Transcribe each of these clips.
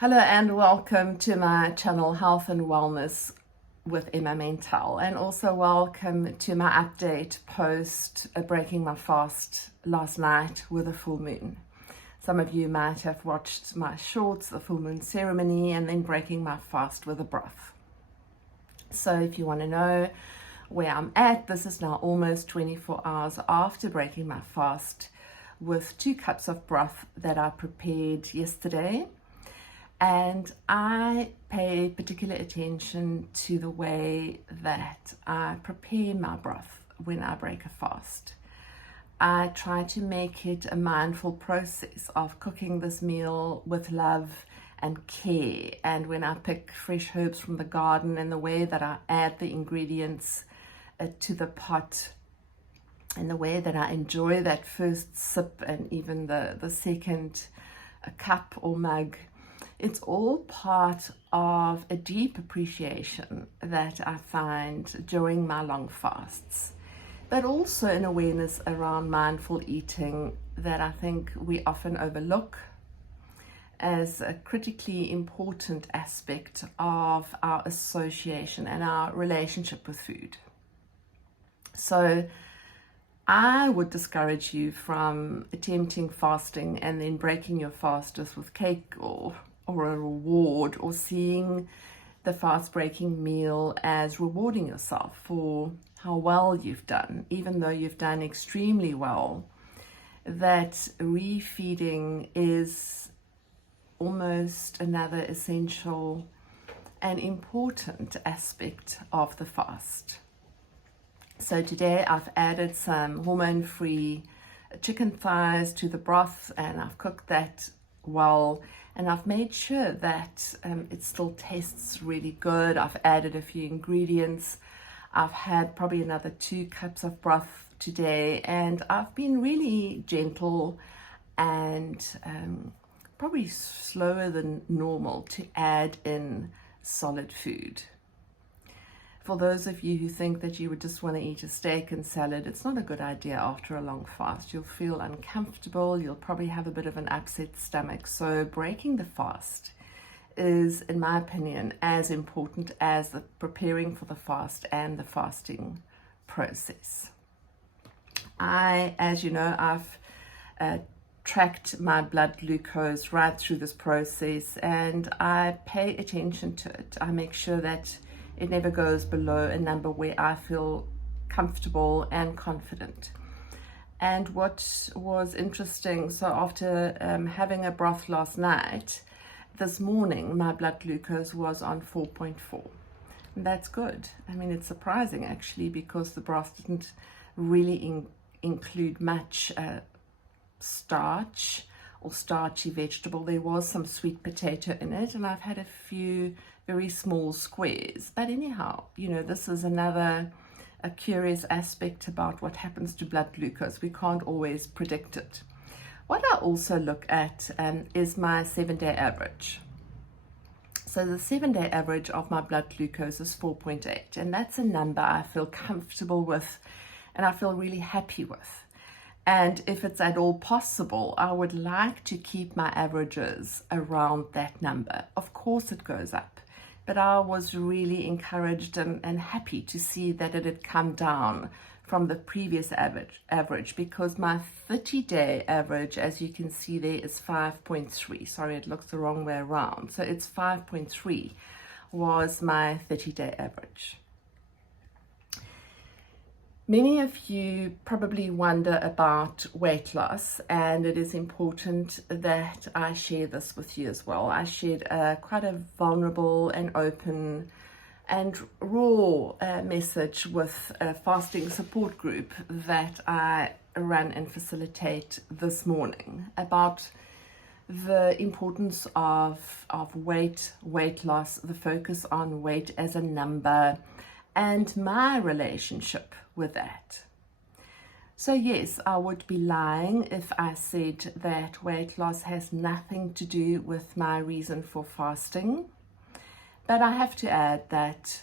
Hello and welcome to my channel Health and Wellness with Emma Mentel, and also welcome to my update post breaking my fast last night with a full moon. Some of you might have watched my shorts, the full moon ceremony, and then breaking my fast with a broth. So if you want to know where I'm at, this is now almost 24 hours after breaking my fast with 2 cups of broth that I prepared yesterday. And I pay particular attention to the way that I prepare my broth when I break a fast. I try to make it a mindful process of cooking this meal with love and care. And when I pick fresh herbs from the garden, and the way that I add the ingredients to the pot, and the way that I enjoy that first sip and even the second cup or mug, it's all part of a deep appreciation that I find during my long fasts, but also an awareness around mindful eating that I think we often overlook as a critically important aspect of our association and our relationship with food. So I would discourage you from attempting fasting and then breaking your fast just with cake or a reward, or seeing the fast breaking meal as rewarding yourself for how well you've done, even though you've done extremely well. That refeeding is almost another essential and important aspect of the fast. So today I've added some hormone-free chicken thighs to the broth, and I've cooked that well, and I've made sure that it still tastes really good. I've added a few ingredients. I've had probably another 2 cups of broth today, and I've been really gentle and probably slower than normal to add in solid food. For those of you who think that you would just want to eat a steak and salad, it's not a good idea after a long fast. You'll feel uncomfortable. You'll probably have a bit of an upset stomach. So breaking the fast is, in my opinion, as important as the preparing for the fast and the fasting process. As you know, I've tracked my blood glucose right through this process, and I pay attention to it. I make sure that it never goes below a number where I feel comfortable and confident. And what was interesting, so after having a broth last night, this morning my blood glucose was on 4.4. And that's good. I mean, it's surprising actually, because the broth didn't really include much starch or starchy vegetable. There was some sweet potato in it, and I've had a few very small squares. But anyhow, you know, this is a curious aspect about what happens to blood glucose. We can't always predict it. What I also look at is my 7-day average. So the 7-day average of my blood glucose is 4.8, and that's a number I feel comfortable with and I feel really happy with. And if it's at all possible, I would like to keep my averages around that number. Of course it goes up, but I was really encouraged and happy to see that it had come down from the previous average, because my 30-day average, as you can see there, is 5.3. Sorry, it looks the wrong way around. So it's 5.3 was my 30-day average. Many of you probably wonder about weight loss, and it is important that I share this with you as well. I shared quite a vulnerable and open and raw message with a fasting support group that I run and facilitate this morning about the importance of weight loss, the focus on weight as a number, and my relationship with that. So yes, I would be lying if I said that weight loss has nothing to do with my reason for fasting. But I have to add that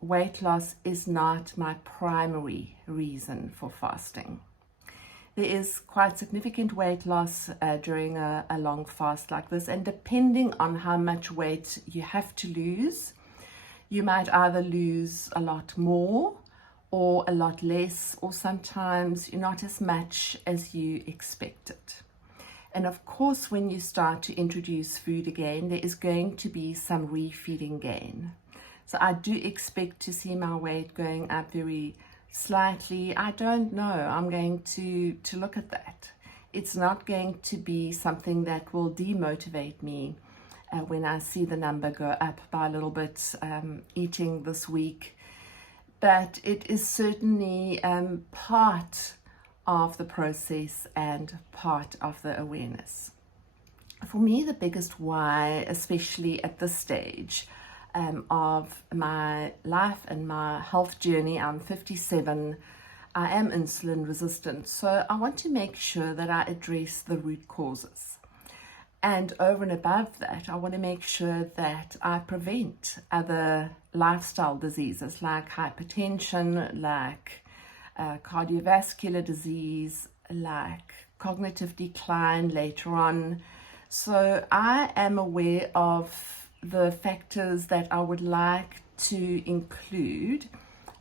weight loss is not my primary reason for fasting. there is quite significant weight loss during a long fast like this, and depending on how much weight you have to lose, you might either lose a lot more or a lot less, or sometimes not as much as you expected. And of course, when you start to introduce food again, there is going to be some refeeding gain. So I do expect to see my weight going up very slightly. I don't know. I'm going to look at that. It's not going to be something that will demotivate me when I see the number go up by a little bit eating this week. But it is certainly part of the process and part of the awareness. For me, the biggest why, especially at this stage of my life and my health journey, I'm 57, I am insulin resistant, so I want to make sure that I address the root causes. And over and above that, I want to make sure that I prevent other lifestyle diseases like hypertension, like cardiovascular disease, like cognitive decline later on. So I am aware of the factors that I would like to include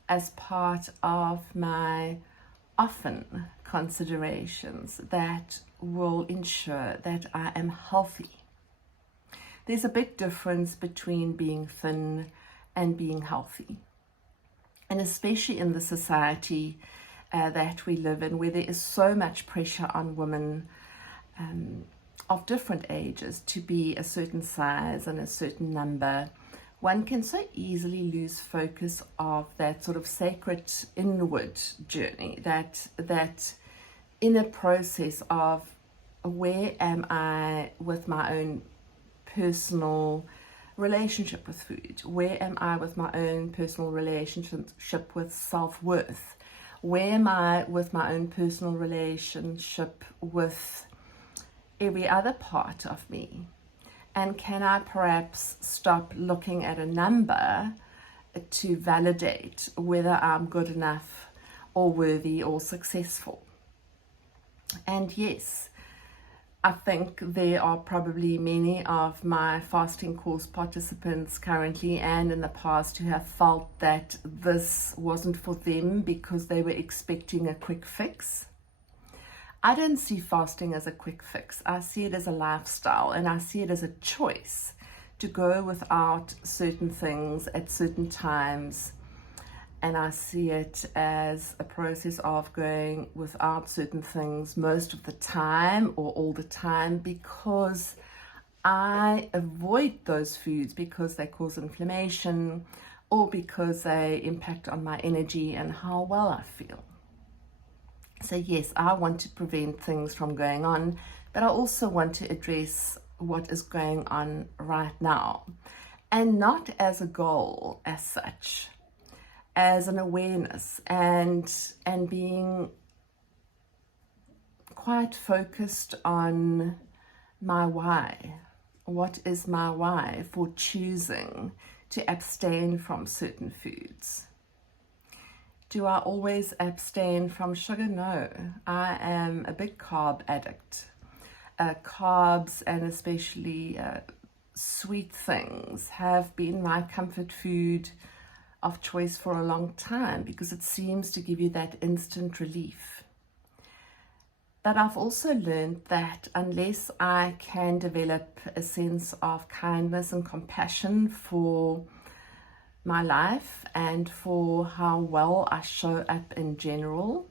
as part of my often considerations that will ensure that I am healthy. There's a big difference between being thin and being healthy. And especially in the society that we live in, where there is so much pressure on women of different ages to be a certain size and a certain number, one can so easily lose focus of that sort of sacred inward journey, that inner process of where am I with my own personal relationship with food? Where am I with my own personal relationship with self-worth? Where am I with my own personal relationship with every other part of me? And can I perhaps stop looking at a number to validate whether I'm good enough or worthy or successful? And yes, I think there are probably many of my fasting course participants currently and in the past who have felt that this wasn't for them because they were expecting a quick fix. I don't see fasting as a quick fix. I see it as a lifestyle, and I see it as a choice to go without certain things at certain times. And I see it as a process of going without certain things most of the time or all the time, because I avoid those foods because they cause inflammation or because they impact on my energy and how well I feel. So yes, I want to prevent things from going on, but I also want to address what is going on right now, and not as a goal as such, as an awareness and being quite focused on my why. What is my why for choosing to abstain from certain foods? Do I always abstain from sugar? No, I am a big carb addict. Carbs, and especially sweet things, have been my comfort food of choice for a long time because it seems to give you that instant relief. But I've also learned that unless I can develop a sense of kindness and compassion for my life and for how well I show up in general,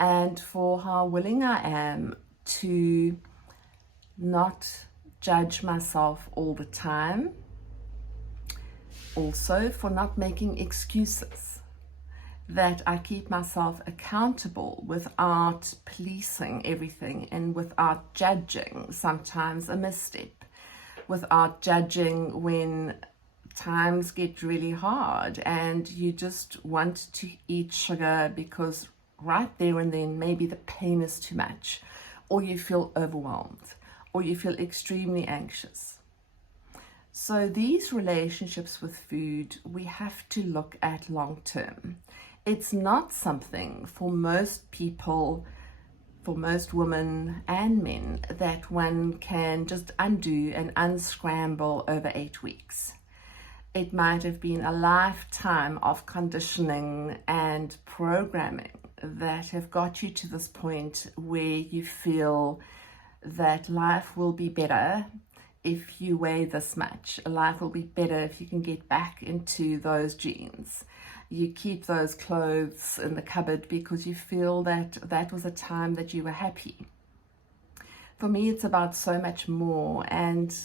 and for how willing I am to not judge myself all the time, also for not making excuses, that I keep myself accountable without policing everything and without judging sometimes a misstep, without judging when times get really hard and you just want to eat sugar because right there and then maybe the pain is too much, or you feel overwhelmed, or you feel extremely anxious. So these relationships with food, we have to look at long term. It's not something for most people for most women and men that one can just undo and unscramble over 8 weeks. It might have been a lifetime of conditioning and programming that have got you to this point where you feel that life will be better if you weigh this much. Life will be better if you can get back into those jeans. You keep those clothes in the cupboard because you feel that that was a time that you were happy. For me, it's about so much more, and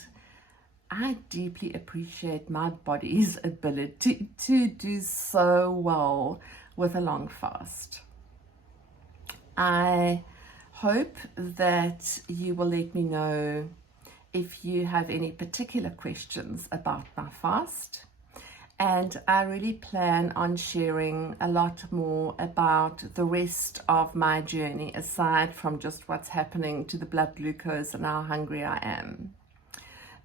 I deeply appreciate my body's ability to do so well with a long fast. I hope that you will let me know if you have any particular questions about my fast. And I really plan on sharing a lot more about the rest of my journey, aside from just what's happening to the blood glucose and how hungry I am.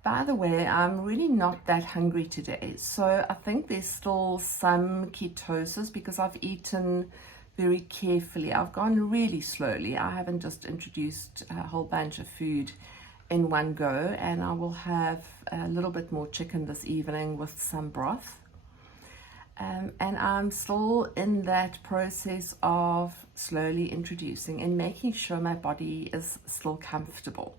By the way, I'm really not that hungry today, so I think there's still some ketosis because I've eaten very carefully. I've gone really slowly. I haven't just introduced a whole bunch of food in one go, and I will have a little bit more chicken this evening with some broth. And I'm still in that process of slowly introducing and making sure my body is still comfortable.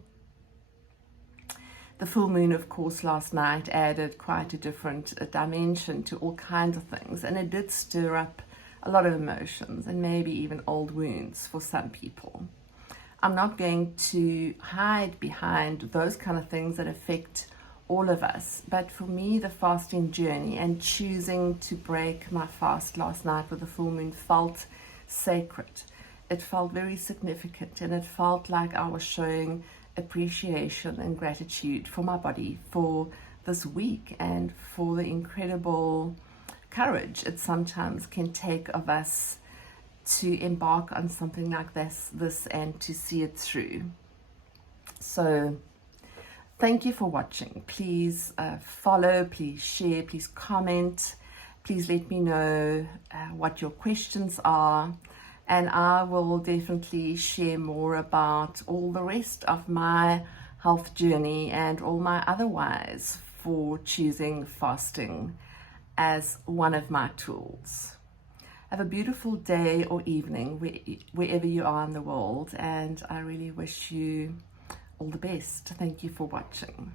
The full moon, of course, last night added quite a different dimension to all kinds of things, and it did stir up a lot of emotions and maybe even old wounds for some people. I'm not going to hide behind those kind of things that affect all of us, but for me, the fasting journey and choosing to break my fast last night with the full moon felt sacred. It felt very significant, and it felt like I was showing appreciation and gratitude for my body for this week and for the incredible courage it sometimes can take of us to embark on something like this and to see it through. So thank you for watching. Please follow, please share, please comment, please let me know what your questions are. And I will definitely share more about all the rest of my health journey and all my other whys for choosing fasting as one of my tools. Have a beautiful day or evening wherever you are in the world, and I really wish you all the best. Thank you for watching.